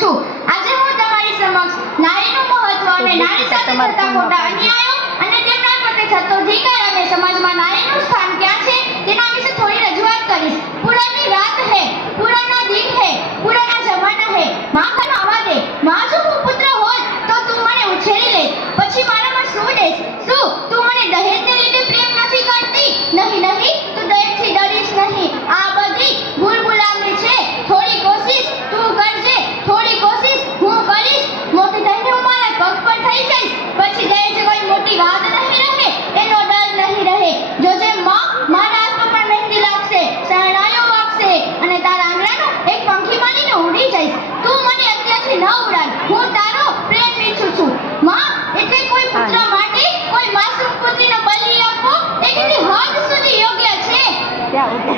છું। આજે હું તમારી સમક્ષ નારીનું મહત્વ અને નારી સાથે થતા ખોટા અન્યાયો અને તેમના પ્રત્યે થતો ધિક્કાર અને સમાજમાં નારીનું સ્થાન ક્યાં છે તેના વિશે થોડી રજૂઆત કરીશ। પુરાની રાત હે, પુરાના દિન હે, પુરાના જમાના હે, માં કા આવા દે, માં જો હું પુત્ર હોત તો તું મને ઉછેરી લે, પછી મારામાં શું દેશ, શું તું મને દહેજને લીધે પ્રેમ નથી કરતી? નહીં નહીં, તું દહેજથી ડરીશ નહીં। આ બધી ભૂલ ગુલામી છે, થોડી કોશિશ તું કરજે, થોડી કોશિશ હું કરીશ, મોટી થઈને હું મારા પગ પર થઈ જઈશ, પછી દહેજ કોઈ મોટી વાત નહીં રહે, એનો ડર નહીં રહે। જોજે માં, મારા હાથ પર મહેંદી લાગશે, શરણાઈઓ વાગશે અને તારા આંગણાનું એક પંખી બનીને ઉડી જઈશ। તું મને અત્યારથી ન ઉડાડ, હું તારો પ્રેમ ઈચ્છું છું। માં એટલે કોઈ પુત્ર માટે કોઈ માસૂમ પુત્રીનો બલિ આપવો એ કેટલી હદ સુધી યોગ્ય છે?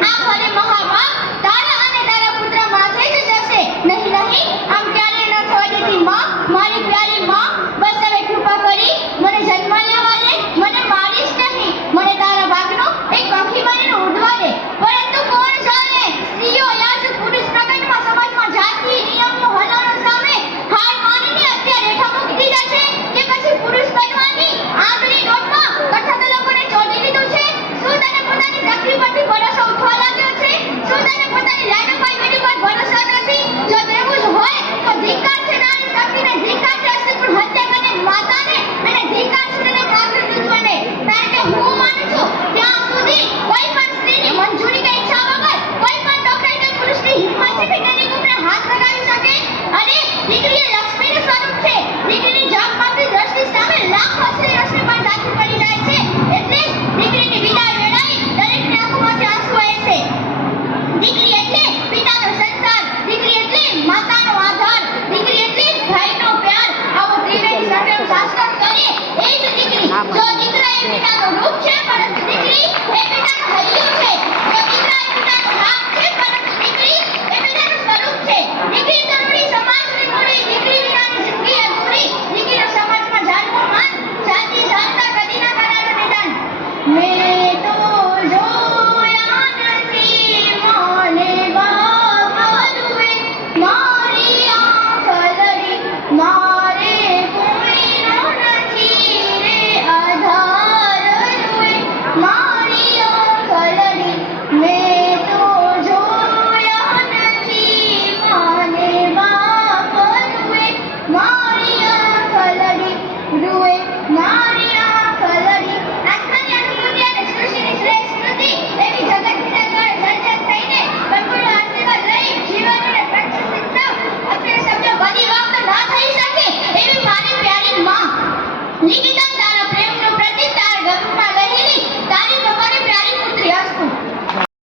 આ ફરે મહાપાપ તારા અને તારા પુત્ર માથે જ જશે। નહીં નહીં, આમ ક્યારે ન થવા દેતી માં, મારી પ્યારી માં। બસ હવે કૃપા કરી મને જન્મ લેવા દે, મને મારીશ નહીં, મને તારા ભાગનો એક પંખી બનીને ઉડવા દે। પરંતુ કોણ જાણે સ્ત્રીઓ યાજ પુરુષ પ્રકટમાં સમાજમાં જાતિ નિયમો હલનો સામે હાર માનીને અત્યારે રેખા મૂકી દીધા છે કે પછી પુરુષ બનવાની આગની દોડમાં કઠા લોકોને ચોટી લીધું છે। શું તને પોતાની શક્તિ પરથી ભરોસો ઉઠવા લાગ્યો છે? શું તને પોતાની લાડુપાઈ બેટી પર ભરોસો નથી? જો તેવું જ હોય તો ધિક્કાર છે નારી શક્તિને, ધિક્કાર છે અસ્ત્રીપુર હત્યા કરીને માતાને, અને ધિક્કાર છે તેને માતૃત્વને। કારણ કે હું માનું છું ત્યાં સુધી કોઈ પણ સ્ત્રીની મંજૂરી કે ઈચ્છા વગર કોઈ પણ ડોક્ટર કે પુરુષની હિંમત છે કે તેની કુંભને હાથ લગાવી શકે? અને દીકરી એ લક્ષ્મીનું સ્વરૂપ છે, દીકરીની ઝાંખમારતી દ્રષ્ટિ સામે લાખો સ્ત્રી રોશની પર ઝાંખી પડી જાય છે। એટલે દીકરીની વિદાય વેળાએ દરેકની આંખોમાંથી આંસુ આવે છે। દીકરી એટલે પિતાનો સંસાર, દીકરી એટલે માતાનો આધાર, દીકરી એટલે ભાઈનો પ્યાર। આવો ત્રિવેણી સંગ્રામ શાસ્ત્ર કરે એ જ દીકરી। જો દીકરા એ પિતાનું રૂપ છે પરંતુ દીકરી એ પિતાનું હૈયું છે, જો દીકરા એ પિતાનો હાથ છે પરંતુ દીકરી એ પિતાનું સ્વરૂપ છે। દીકરી તો રૂડી સમાજની મૂડી, દીકરી વિનાની જિંદગી અધૂરી, દીકરીનો સમાજમાં જાણવું માન, જાતિ જાણતા કદી ના કરાવે નિદાન। મેં તો જોયા નથી માને બાપ રૂએ, મારી આંખ લડી મારે કોઈનો નથી રે આધાર રૂએ, મારી આંખ લડી મેં તો જોયા નથી માને બાપ રૂએ, મારી આંખ લડી રૂએ, મારી આંખ લડી। આત્માની અનુભૂતિ અને સૃષ્ટિની શ્રેષ્ઠ સ્મૃતિ એવી જગતપિતા દ્વારા સર્જન થઈને સંપૂર્ણ આશીર્વાદ લઈ જીવન અને પ્રતિષ્ઠિત અક્ષર શબ્દો બધી વાતો ના થઈ શકે એવી મારી પ્યારી માં। લિખિત